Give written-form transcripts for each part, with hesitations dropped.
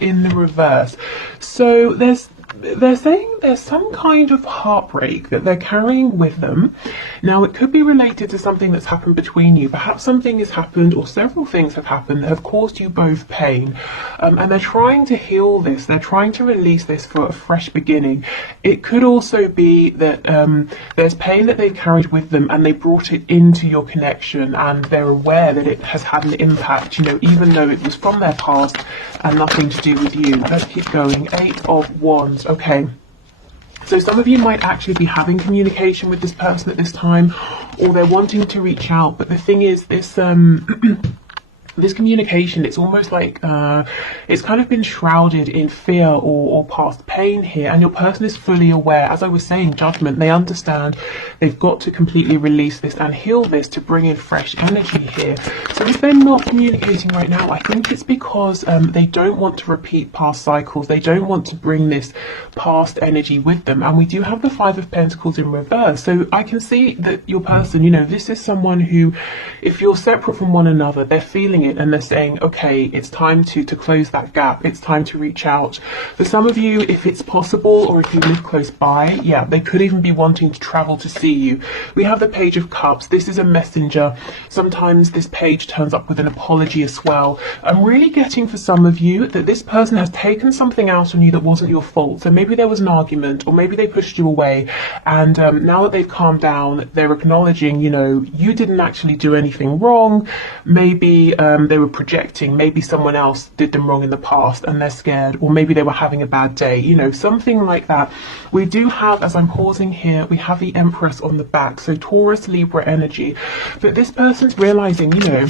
in the reverse. So they're saying there's some kind of heartbreak that they're carrying with them. Now, it could be related to something that's happened between you. Perhaps something has happened, or several things have happened that have caused you both pain. And they're trying to heal this. They're trying to release this for a fresh beginning. It could also be that there's pain that they've carried with them and they brought it into your connection, and they're aware that it has had an impact, you know, even though it was from their past and nothing to do with you. Let's keep going. 8 of Wands. Okay. So some of you might actually be having communication with this person at this time, or they're wanting to reach out. But the thing is, this this communication, it's almost like it's kind of been shrouded in fear or past pain here, and your person is fully aware. As I was saying, judgment, they understand they've got to completely release this and heal this to bring in fresh energy here. So if they're not communicating right now, I think it's because they don't want to repeat past cycles. They don't want to bring this past energy with them. And we do have the 5 of Pentacles in reverse. So I can see that your person, you know, this is someone who, if you're separate from one another, they're feeling it and they're saying, okay, it's time to close that gap. It's time to reach out. For some of you, if it's possible, or if you live close by, yeah, they could even be wanting to travel to see you. We have the Page of Cups. This is a messenger. Sometimes this page turns up with an apology as well. I'm really getting for some of you that this person has taken something out on you that wasn't your fault. So maybe there was an argument, or maybe they pushed you away, and now that they've calmed down, they're acknowledging, you know, you didn't actually do anything wrong. Maybe they were projecting, maybe someone else did them wrong in the past and they're scared, or maybe they were having a bad day, you know, something like that. We do have, as I'm pausing here, we have the Empress on the back, so Taurus, Libra energy. But this person's realizing, you know,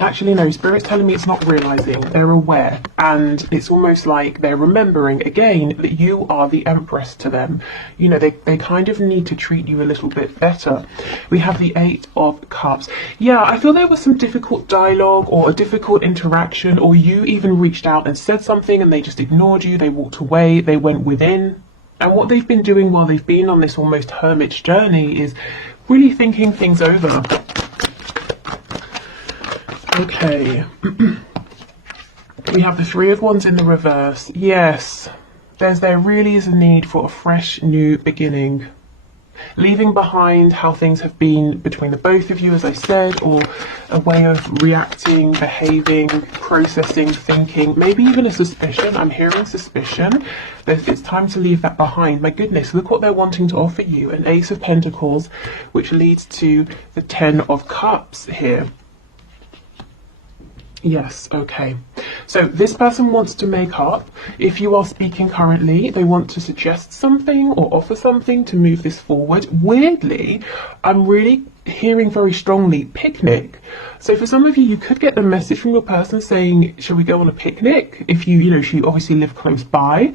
actually no, Spirit's telling me it's not realizing, they're aware, and it's almost like they're remembering again that you are the Empress to them. You know, they kind of need to treat you a little bit better. We have the 8 of Cups. Yeah, I feel there was some difficult dialogue or a difficult interaction, or you even reached out and said something and they just ignored you, they walked away, they went within. And what they've been doing while they've been on this almost hermit's journey is really thinking things over. Okay. We have the 3 of Wands in the reverse. Yes, there really is a need for a fresh new beginning. Leaving behind how things have been between the both of you, as I said, or a way of reacting, behaving, processing, thinking, maybe even a suspicion. I'm hearing suspicion. It's time to leave that behind. My goodness, look what they're wanting to offer you. An Ace of Pentacles, which leads to the 10 of Cups here. Yes, okay. So this person wants to make up. If you are speaking currently, they want to suggest something or offer something to move this forward. Weirdly, I'm really hearing very strongly picnic. So for some of you, you could get a message from your person saying, shall we go on a picnic? If you know, if you obviously live close by.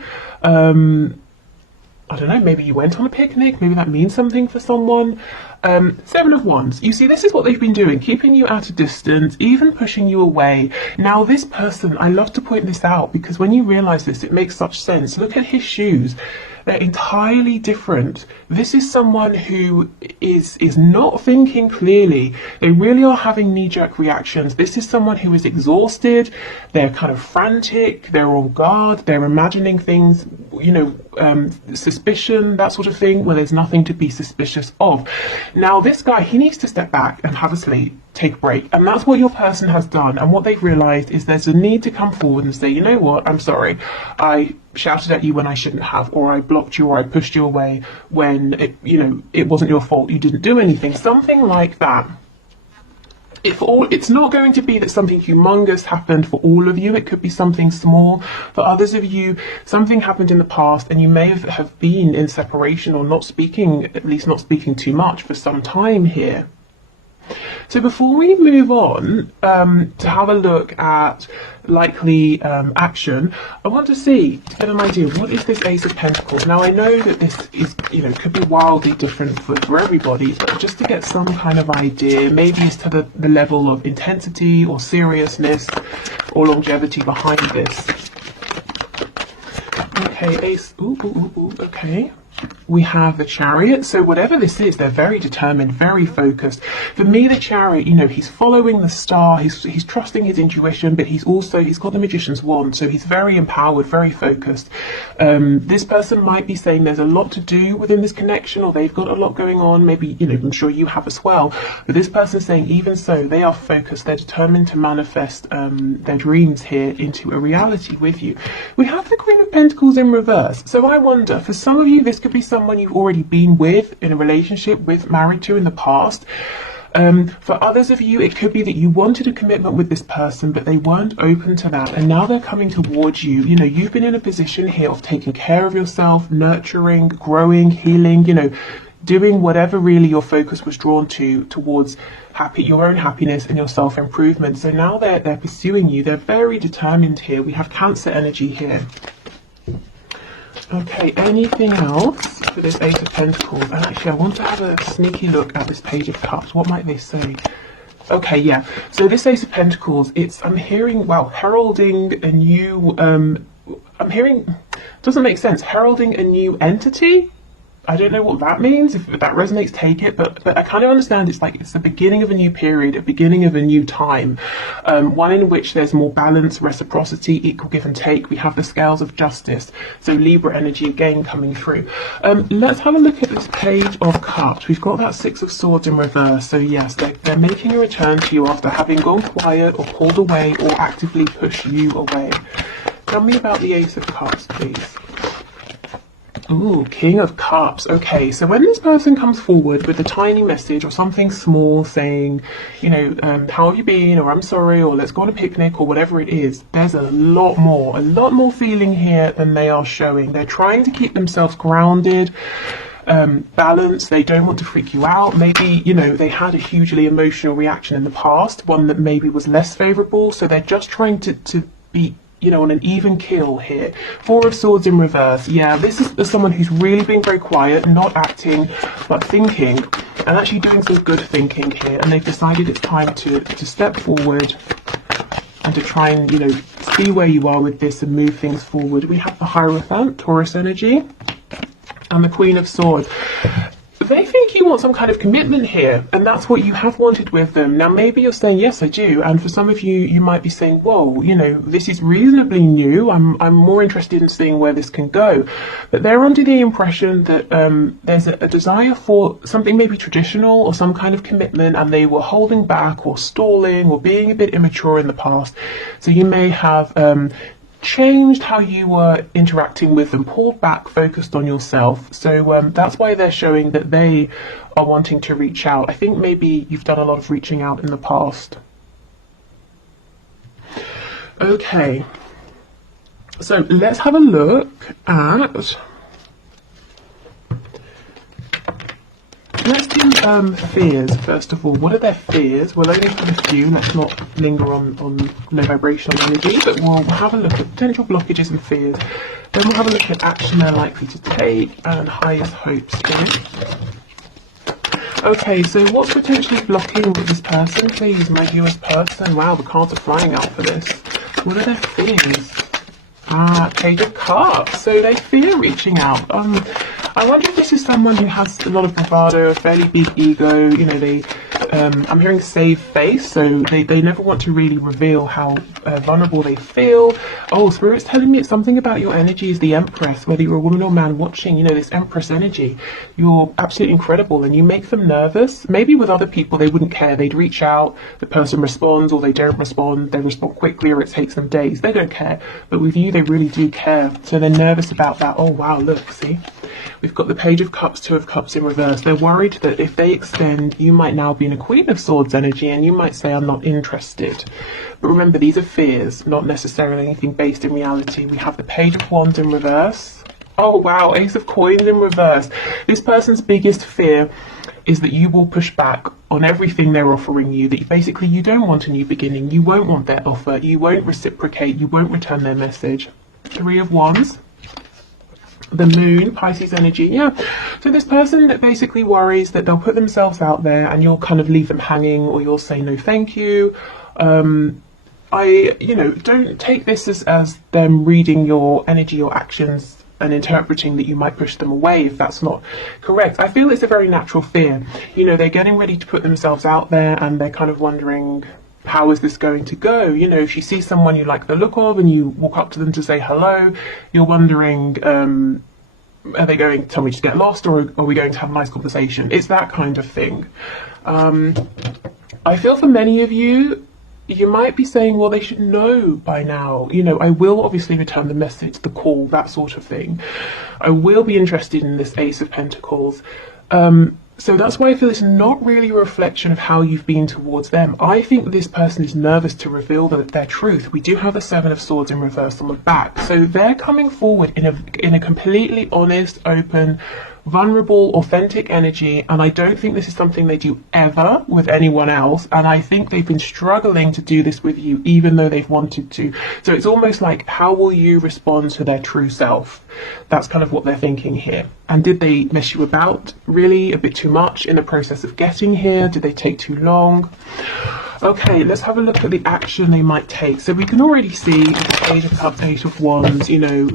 I don't know, maybe you went on a picnic, maybe that means something for someone. 7 of Wands. You see, this is what they've been doing, keeping you at a distance, even pushing you away. Now, this person, I love to point this out because when you realize this, it makes such sense. Look at his shoes. They're entirely different. This is someone who is not thinking clearly. They really are having knee-jerk reactions. This is someone who is exhausted. They're kind of frantic. They're on guard. They're imagining things, you know, suspicion, that sort of thing, where there's nothing to be suspicious of. Now, this guy, he needs to step back and have a sleep, take a break. And that's what your person has done. And what they've realized is there's a need to come forward and say, you know what, I'm sorry. I shouted at you when I shouldn't have, or I blocked you, or I pushed you away when it, you know, it wasn't your fault. You didn't do anything. Something like that. It's not going to be that something humongous happened for all of you. It could be something small. For others of you, something happened in the past and you may have been in separation or not speaking, at least not speaking too much for some time here. So before we move on to have a look at likely action, I want to get an idea, what is this Ace of Pentacles? Now, I know that this is, you know, could be wildly different for everybody, but just to get some kind of idea, maybe it's to the level of intensity or seriousness or longevity behind this. Okay, Ace, okay. we have the Chariot. So whatever this is, they're very determined, very focused. For me, the Chariot, you know, he's following the star, he's trusting his intuition, but he's got the Magician's wand, so he's very empowered, very focused. This person might be saying there's a lot to do within this connection, or they've got a lot going on. Maybe, you know, I'm sure you have as well. But this person's saying even so, they are focused, they're determined to manifest their dreams here into a reality with you. We have the Queen of Pentacles in reverse. So I wonder, for some of you, this could be someone you've already been with, in a relationship with, married to in the past. For others of you, it could be that you wanted a commitment with this person, but they weren't open to that, and now they're coming towards you. You know, you've been in a position here of taking care of yourself, nurturing, growing, healing, you know, doing whatever really your focus was drawn towards your own happiness and your self-improvement. So now they're pursuing you. They're very determined here. We have Cancer energy here. Okay, anything else for this Ace of Pentacles? And actually, I want to have a sneaky look at this Page of Cups. What might they say? Okay, yeah. So this Ace of Pentacles, I'm hearing, wow, heralding a new, I'm hearing, doesn't make sense, heralding a new entity? I don't know what that means. If that resonates, take it. But I kind of understand it's like it's the beginning of a new period, a beginning of a new time, one in which there's more balance, reciprocity, equal give and take. We have the scales of justice. So Libra energy again coming through. Let's have a look at this Page of Cups. We've got that Six of Swords in reverse. So yes, they're making a return to you after having gone quiet or pulled away or actively pushed you away. Tell me about the Ace of Cups, please. Ooh, King of Cups. Okay, so when this person comes forward with a tiny message or something small saying, you know, how have you been, or I'm sorry, or let's go on a picnic, or whatever it is, there's a lot more feeling here than they are showing. They're trying to keep themselves grounded, balanced. They don't want to freak you out. Maybe, you know, they had a hugely emotional reaction in the past, one that maybe was less favorable, so they're just trying to be, you know, on an even keel here. Four of Swords in reverse. Yeah, this is someone who's really being very quiet, not acting, but thinking, and actually doing some good thinking here. And they've decided it's time to step forward and to try and, you know, see where you are with this and move things forward. We have the Hierophant, Taurus energy, and the Queen of Swords. They think you want some kind of commitment here, and that's what you have wanted with them. Now, maybe you're saying, yes, I do. And for some of you, you might be saying, whoa, you know, this is reasonably new. I'm more interested in seeing where this can go. But they're under the impression that there's a desire for something maybe traditional or some kind of commitment, and they were holding back or stalling or being a bit immature in the past. So you may have changed how you were interacting with them, pulled back, focused on yourself. So that's why they're showing that they are wanting to reach out. I think maybe you've done a lot of reaching out in the past. Okay, so let's have a look at, let's do fears first of all. What are their fears? We'll only have a few. Let's not linger on low vibrational energy, but we'll have a look at potential blockages and fears. Then we'll have a look at action they're likely to take and highest hopes here. Okay, so what's potentially blocking with this person, please, my viewers person? Wow, the cards are flying out for this. What are their fears? Page of Cups. So they fear reaching out. I wonder if this is someone who has a lot of bravado, a fairly big ego. You know, I'm hearing save face, so they never want to really reveal how vulnerable they feel. Oh, Spirit's telling me it's something about your energy is the Empress, whether you're a woman or man watching, you know, this Empress energy. You're absolutely incredible, and you make them nervous. Maybe with other people, they wouldn't care. They'd reach out, the person responds, or they don't respond. They respond quickly, or it takes them days. They don't care. But with you, they really do care. So they're nervous about that. Oh, wow, look, see? We've got the Page of Cups, Two of Cups in reverse. They're worried that if they extend, you might now be in a Queen of Swords energy, and you might say, I'm not interested. But remember, these are fears, not necessarily anything based in reality. We have the Page of Wands in reverse. Oh, wow, Ace of Coins in reverse. This person's biggest fear is that you will push back on everything they're offering you, that basically you don't want a new beginning, you won't want their offer, you won't reciprocate, you won't return their message. Three of Wands. The Moon, Pisces energy, yeah. So this person that basically worries that they'll put themselves out there and you'll kind of leave them hanging, or you'll say no thank you. You know, don't take this as them reading your energy or actions and interpreting that you might push them away if that's not correct. I feel it's a very natural fear. You know, they're getting ready to put themselves out there and they're kind of wondering, how is this going to go? You know, if you see someone you like the look of and you walk up to them to say hello, you're wondering, are they going to tell me to get lost, or are we going to have a nice conversation? It's that kind of thing. I feel for many of you, you might be saying, well, they should know by now. You know, I will obviously return the message, the call, that sort of thing. I will be interested in this Ace of Pentacles. So that's why I feel it's not really a reflection of how you've been towards them. I think this person is nervous to reveal their truth. We do have the Seven of Swords in reverse on the back. So they're coming forward in a completely honest, open, vulnerable, authentic energy, and I don't think this is something they do ever with anyone else, and I think they've been struggling to do this with you even though they've wanted to. So it's almost like, how will you respond to their true self? That's kind of what they're thinking here. And did they mess you about really a bit too much in the process of getting here? Did they take too long? Okay, let's have a look at the action they might take. So we can already see the Page of Cups, Eight of Wands, you know,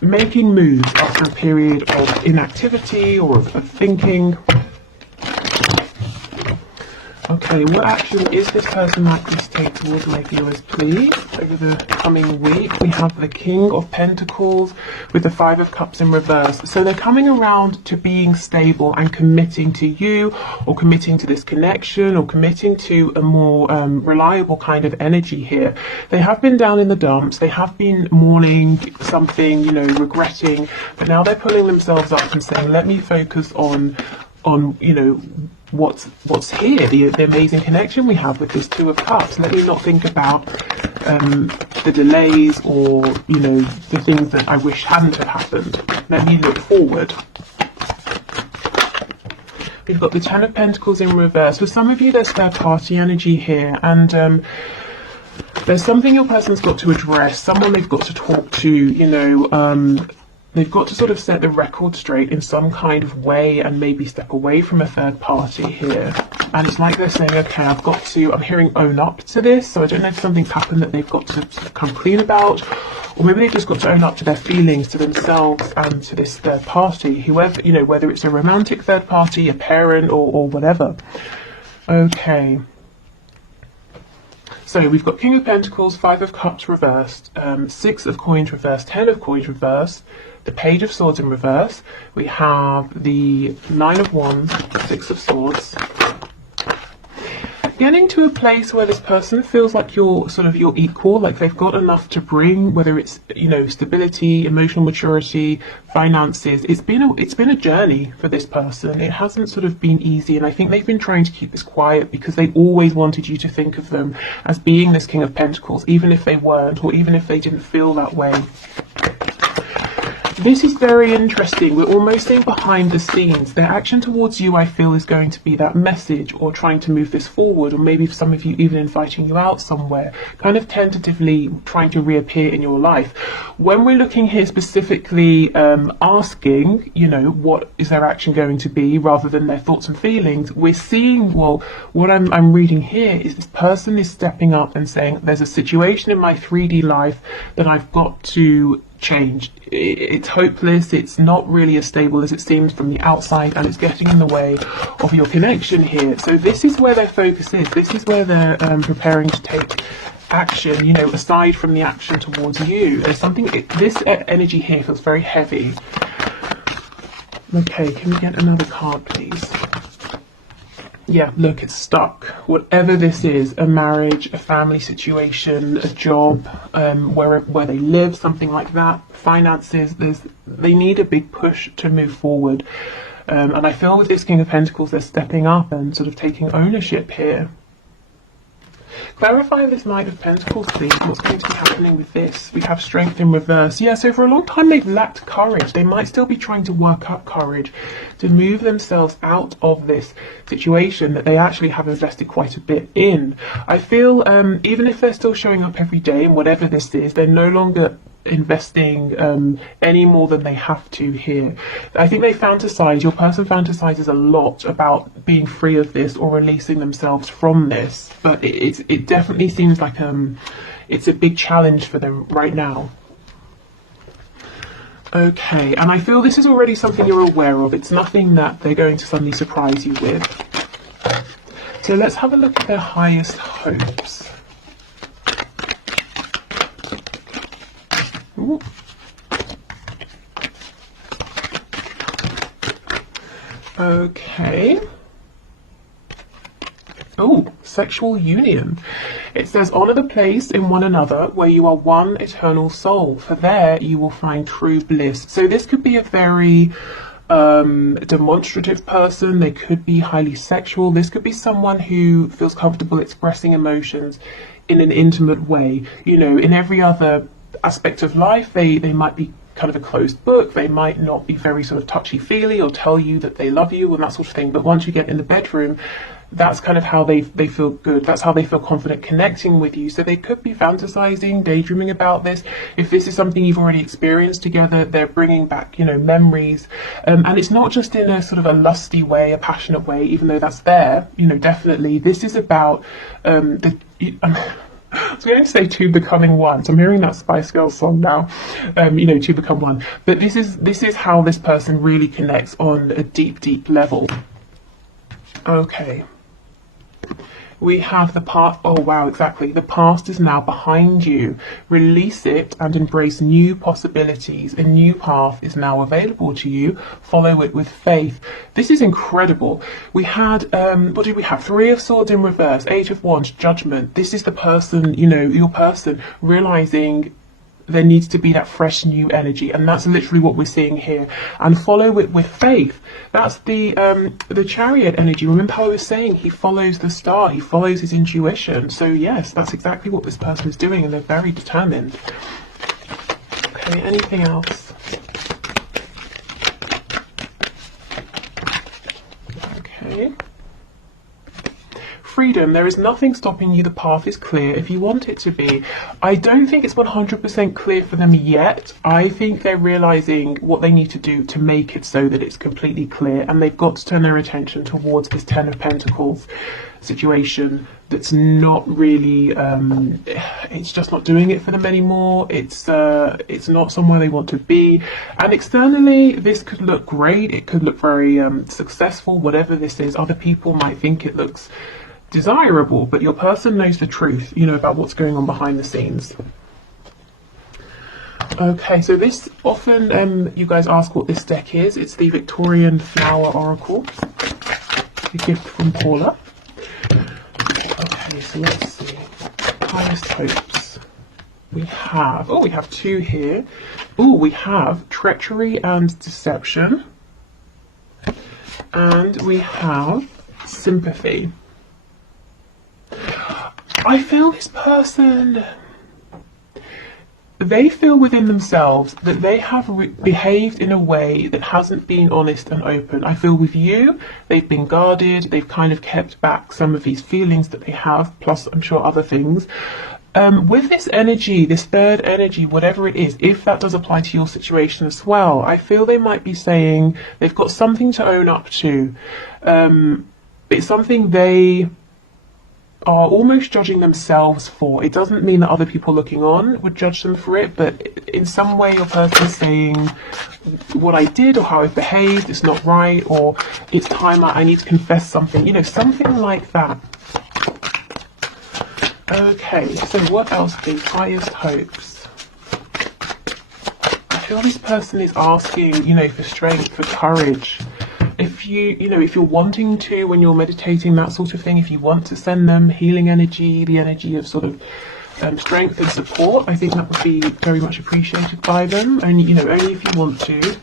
making moves after a period of inactivity or of thinking. Okay, what action is this person likely to take towards my viewers, please? Over the coming week, we have the King of Pentacles with the Five of Cups in reverse. So they're coming around to being stable and committing to you, or committing to this connection, or committing to a more reliable kind of energy here. They have been down in the dumps. They have been mourning something, you know, regretting, but now they're pulling themselves up and saying, let me focus on you know, what's here, the amazing connection we have with this Two of Cups. Let me not think about the delays, or, you know, the things that I wish hadn't have happened. Let me look forward. We've got the Ten of Pentacles in reverse. For some of you, there's third party energy here, and there's something your person's got to address, someone they've got to talk to, you know, they've got to sort of set the record straight in some kind of way and maybe step away from a third party here. And it's like they're saying, okay, I'm hearing own up to this. So I don't know if something's happened that they've got to sort of come clean about, or maybe they've just got to own up to their feelings, to themselves and to this third party, whoever, you know, whether it's a romantic third party, a parent, or whatever. Okay. So we've got King of Pentacles, Five of Cups reversed, Six of Coins reversed, Ten of Coins reversed, the Page of Swords in reverse. We have the Nine of Wands, Six of Swords. Getting to a place where this person feels like you're sort of your equal, like they've got enough to bring, whether it's, you know, stability, emotional maturity, finances. It's been a journey for this person. It hasn't sort of been easy, and I think they've been trying to keep this quiet because they always wanted you to think of them as being this King of Pentacles, even if they weren't, or even if they didn't feel that way. This is very interesting. We're almost seeing behind the scenes. Their action towards you, I feel, is going to be that message, or trying to move this forward, or maybe for some of you even inviting you out somewhere, kind of tentatively trying to reappear in your life. When we're looking here specifically asking, you know, what is their action going to be, rather than their thoughts and feelings, we're seeing, well, what I'm reading here is this person is stepping up and saying, there's a situation in my 3D life that I've got to change. It's hopeless, it's not really as stable as it seems from the outside, and it's getting in the way of your connection here. So this is where their focus is. This is where they're preparing to take action, you know, aside from the action towards you. There's something, this energy here feels very heavy. Okay, can we get another card, please? Yeah, look, it's stuck. Whatever this is, a marriage, a family situation, a job, where they live, something like that, finances, they need a big push to move forward. And I feel with this King of Pentacles, they're stepping up and sort of taking ownership here. Clarify this Knight of Pentacles, please. What's going to be happening with this? We have Strength in reverse. Yeah, so for a long time they've lacked courage. They might still be trying to work up courage to move themselves out of this situation that they actually have invested quite a bit in. I feel even if they're still showing up every day and whatever this is, they're no longer investing any more than they have to here. I think they fantasize, your person fantasizes a lot about being free of this or releasing themselves from this, but it definitely seems like it's a big challenge for them right now. Okay, and I feel this is already something you're aware of. It's nothing that they're going to suddenly surprise you with. So let's have a look at their highest hopes. Ooh. Okay. Oh, sexual union. It says, honour the place in one another where you are one eternal soul, for there you will find true bliss. So this could be a very demonstrative person. They could be highly sexual. This could be someone who feels comfortable expressing emotions in an intimate way. You know, in every other aspect of life, they might be kind of a closed book. They might not be very sort of touchy-feely or tell you that they love you and that sort of thing. But once you get in the bedroom, that's kind of how they feel good. That's how they feel confident connecting with you. So they could be fantasizing, daydreaming about this. If this is something you've already experienced together, they're bringing back, you know, memories. And it's not just in a sort of a lusty way, a passionate way, even though that's there, you know, definitely. This is about I was going to say two becoming one. So I'm hearing that Spice Girls song now, you know, two become one. But this is how this person really connects on a deep, deep level. Okay. We have the past. Oh, wow, exactly. The past is now behind you. Release it and embrace new possibilities. A new path is now available to you. Follow it with faith. This is incredible. We had, what did we have? Three of Swords in reverse, Eight of Wands, Judgment. This is the person, you know, your person realizing there needs to be that fresh new energy, and that's literally what we're seeing here. And follow it with faith. That's the Chariot energy. Remember how I was saying he follows the star, he follows his intuition. So yes, that's exactly what this person is doing, and they're very determined. Okay, anything else? Okay. Freedom. There is nothing stopping you. The path is clear if you want it to be. I don't think it's 100% clear for them yet. I think they're realizing what they need to do to make it so that it's completely clear, and they've got to turn their attention towards this Ten of Pentacles situation that's not really it's just not doing it for them anymore. It's not somewhere they want to be, and externally this could look great, it could look very successful. Whatever this is, other people might think it looks desirable, but your person knows the truth, you know, about what's going on behind the scenes. Okay, so this often you guys ask what this deck is. It's the Victorian Flower Oracle, a gift from Paula. Okay, so let's see. Highest hopes. We have two here. Oh, we have treachery and deception, and we have sympathy. I feel this person, they feel within themselves that they have behaved in a way that hasn't been honest and open. I feel with you, they've been guarded, they've kind of kept back some of these feelings that they have, plus I'm sure other things. With this energy, this third energy, whatever it is, if that does apply to your situation as well, I feel they might be saying they've got something to own up to. It's something they are almost judging themselves for. It doesn't mean that other people looking on would judge them for it, but in some way your person is saying what I did or how I behaved is not right, or it's time I need to confess something, you know, something like that. Okay, so what else, please? Highest hopes. I feel this person is asking, you know, for strength, for courage. If if you're wanting to, when you're meditating, that sort of thing, if you want to send them healing energy, the energy of sort of strength and support, I think that would be very much appreciated by them. And, you know, only if you want to.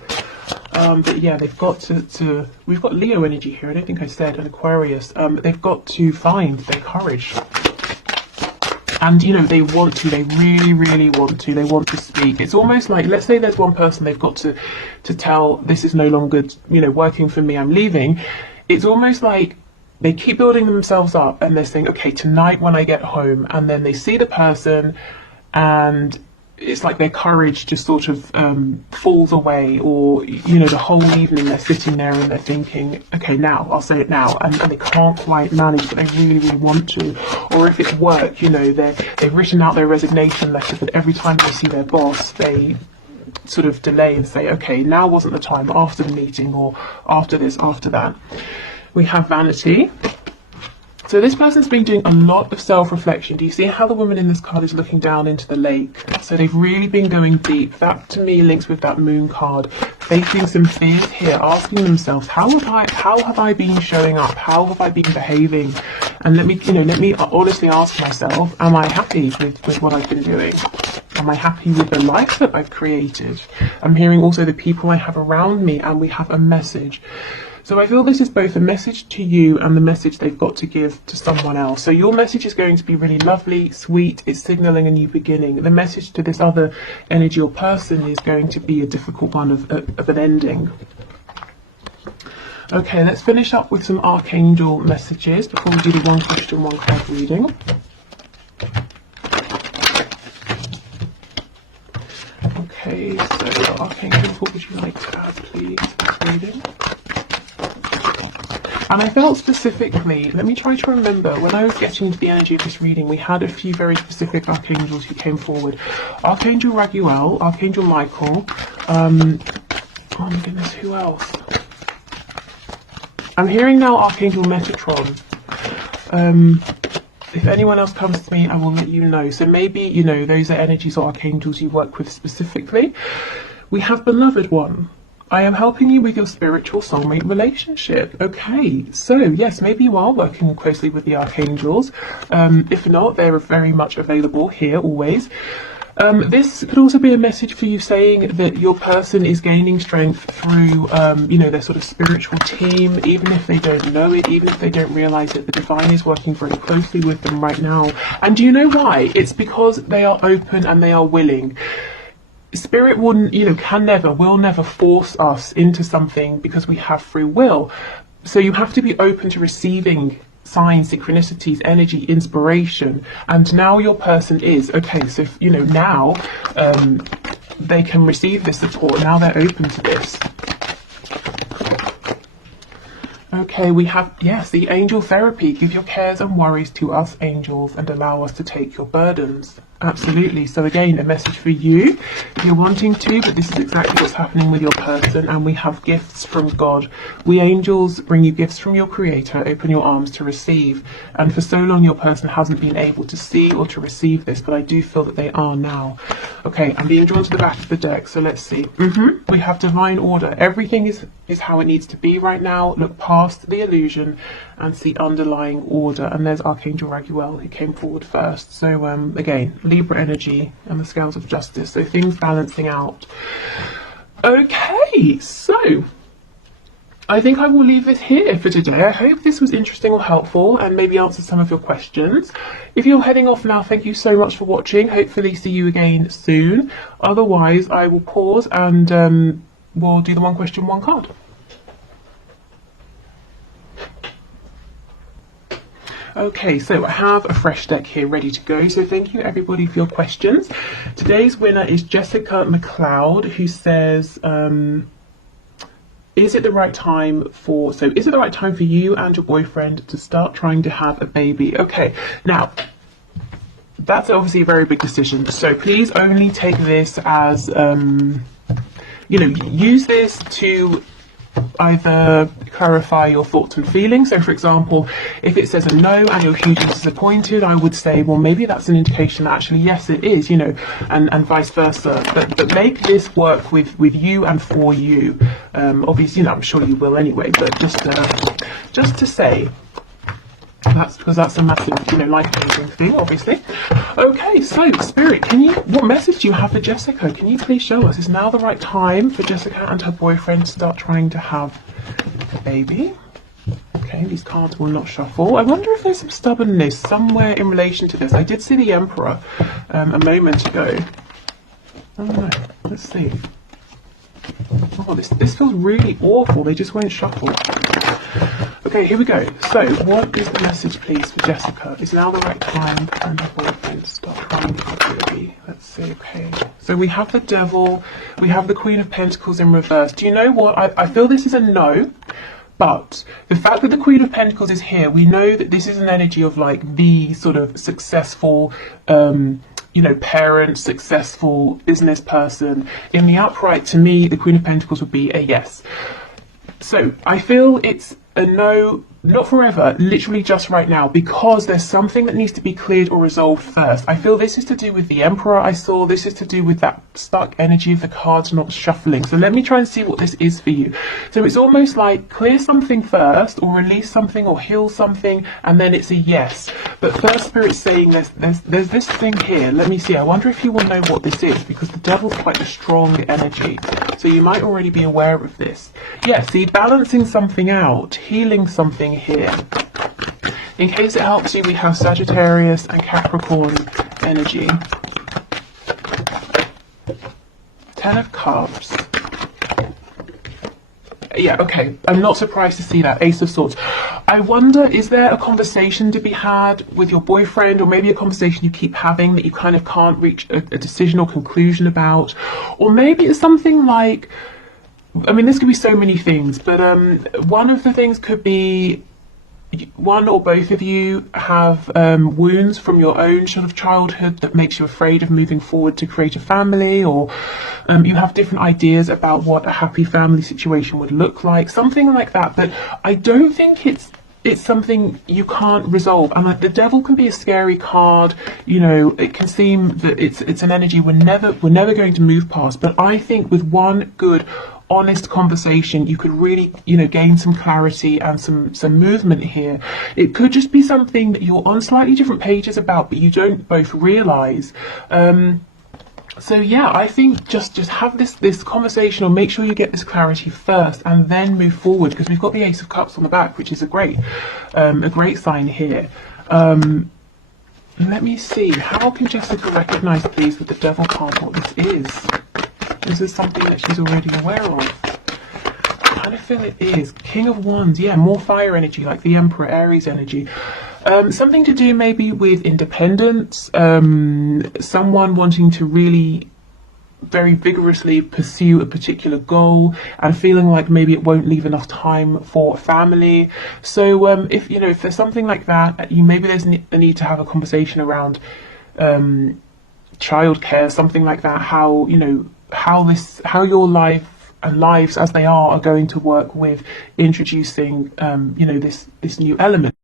But yeah, they've got to we've got Leo energy here, I don't think I said, and Aquarius. They've got to find their courage. And, you know, they want to, they really, really want to, they want to speak. It's almost like, let's say there's one person they've got to tell, this is no longer, you know, working for me, I'm leaving. It's almost like they keep building themselves up and they're saying, okay, tonight when I get home, and then they see the person and it's like their courage just sort of falls away, or, you know, the whole evening they're sitting there and they're thinking, okay, now, I'll say it now, and they can't quite manage, but they really, really want to. Or if it's work, you know, they've written out their resignation letter, but every time they see their boss, they sort of delay and say, okay, now wasn't the time, after the meeting, or after this, after that. We have vanity. So this person's been doing a lot of self-reflection. Do you see how the woman in this card is looking down into the lake? So they've really been going deep. That to me links with that moon card. Facing some fears here, asking themselves, how have I been showing up? How have I been behaving? And let me honestly ask myself, am I happy with what I've been doing? Am I happy with the life that I've created? I'm hearing also the people I have around me, and we have a message. So I feel this is both a message to you and the message they've got to give to someone else. So your message is going to be really lovely, sweet, it's signaling a new beginning. The message to this other energy or person is going to be a difficult one of an ending. Okay, let's finish up with some archangel messages before we do the one question, one card reading. Okay, so archangels, what would you like to add, please, for this reading? And I felt specifically, let me try to remember, when I was getting into the energy of this reading, we had a few very specific archangels who came forward. Archangel Raguel, Archangel Michael, oh my goodness, who else? I'm hearing now Archangel Metatron. If anyone else comes to me, I will let you know. So maybe, you know, those are energies or archangels you work with specifically. We have Beloved One. I am helping you with your spiritual soulmate relationship. Okay, so yes, maybe you are working closely with the archangels. If not, they're very much available here always. This could also be a message for you saying that your person is gaining strength through, you know, their sort of spiritual team, even if they don't know it, even if they don't realize it, the divine is working very closely with them right now. And do you know why? It's because they are open and they are willing. Spirit wouldn't, you know, will never force us into something because we have free will. So you have to be open to receiving signs, synchronicities, energy, inspiration. And now your person is, okay, so, you know, now they can receive this support. Now they're open to this. Okay, we have, yes, the angel therapy. Give your cares and worries to us, angels, and allow us to take your burdens. Absolutely. So again, a message for you if you're wanting to, but this is exactly what's happening with your person. And we have gifts from God. We angels bring you gifts from your creator. Open your arms to receive. And for so long, your person hasn't been able to see or to receive this, but I do feel that they are now. Okay, I'm being drawn to the back of the deck, so let's see. We have divine order. Everything is how it needs to be right now. Look past the illusion and see underlying order. And there's Archangel Raguel who came forward first. So again, Libra energy and the scales of justice. So things balancing out. Okay, so I think I will leave it here for today. I hope this was interesting or helpful and maybe answered some of your questions. If you're heading off now, thank you so much for watching. Hopefully see you again soon. Otherwise, I will pause and we'll do the one question, one card. Okay, so I have a fresh deck here ready to go. So thank you everybody for your questions. Today's winner is Jessica McLeod, who says, is it the right time for you and your boyfriend to start trying to have a baby? Okay, now that's obviously a very big decision. So please only take this as, you know, use this to either clarify your thoughts and feelings. So for example, if it says a no and you're hugely disappointed, I would say, well, maybe that's an indication that actually yes it is, you know, and vice versa, but make this work with you and for you. Obviously, you know, I'm sure you will anyway, but just to say, that's because that's a massive, you know, life-changing thing, obviously. Okay, so Spirit, what message do you have for Jessica? Can you please show us, is now the right time for Jessica and her boyfriend to start trying to have a baby? Okay, these cards will not shuffle. I wonder if there's some stubbornness somewhere in relation to this. I did see the Emperor a moment ago. Oh no, let's see. Oh, this feels really awful. They just won't shuffle. Okay, here we go. So, what is the message, please, for Jessica? Is now the right time and her boyfriend start trying to have a baby? Let's see, okay. So we have the Devil, we have the Queen of Pentacles in reverse. Do you know what? I feel this is a no, but the fact that the Queen of Pentacles is here, we know that this is an energy of like the sort of successful, you know, parent, successful business person. In the upright, to me, the Queen of Pentacles would be a yes. So I feel it's a no, not forever, literally just right now, because there's something that needs to be cleared or resolved first. I feel this is to do with the Emperor I saw. This is to do with that stuck energy of the cards not shuffling. So let me try and see what this is for you. So it's almost like clear something first, or release something, or heal something, and then it's a yes. But first, Spirit's saying there's this thing here. Let me see. I wonder if you will know what this is, because the Devil's quite a strong energy. So you might already be aware of this. Yeah, see, balancing something out, healing something here. In case it helps you, we have Sagittarius and Capricorn energy. 10 of Cups. Yeah, okay. I'm not surprised to see that. Ace of Swords. I wonder, is there a conversation to be had with your boyfriend, or maybe a conversation you keep having that you kind of can't reach a decision or conclusion about? Or maybe it's something like, I mean, this could be so many things, but one of the things could be one or both of you have wounds from your own sort of childhood that makes you afraid of moving forward to create a family, or you have different ideas about what a happy family situation would look like, something like that. But I don't think it's something you can't resolve. And like, the Devil can be a scary card, you know. It can seem that it's an energy we're never going to move past. But I think with one good, honest conversation, you could really, you know, gain some clarity and some movement here. It could just be something that you're on slightly different pages about, but you don't both realize. So yeah, I think just have this conversation, or make sure you get this clarity first and then move forward, because we've got the Ace of Cups on the back, which is a great sign here. Let me see, how can Jessica recognize, please, with the Devil card, what this is? Is this something that she's already aware of? I kind of feel it is. King of Wands, yeah, more fire energy, like the Emperor, Aries energy. Something to do maybe with independence, someone wanting to really very vigorously pursue a particular goal and feeling like maybe it won't leave enough time for family. So if there's something like that, maybe there's a need to have a conversation around childcare, something like that, how your life and lives as they are going to work with introducing this new element.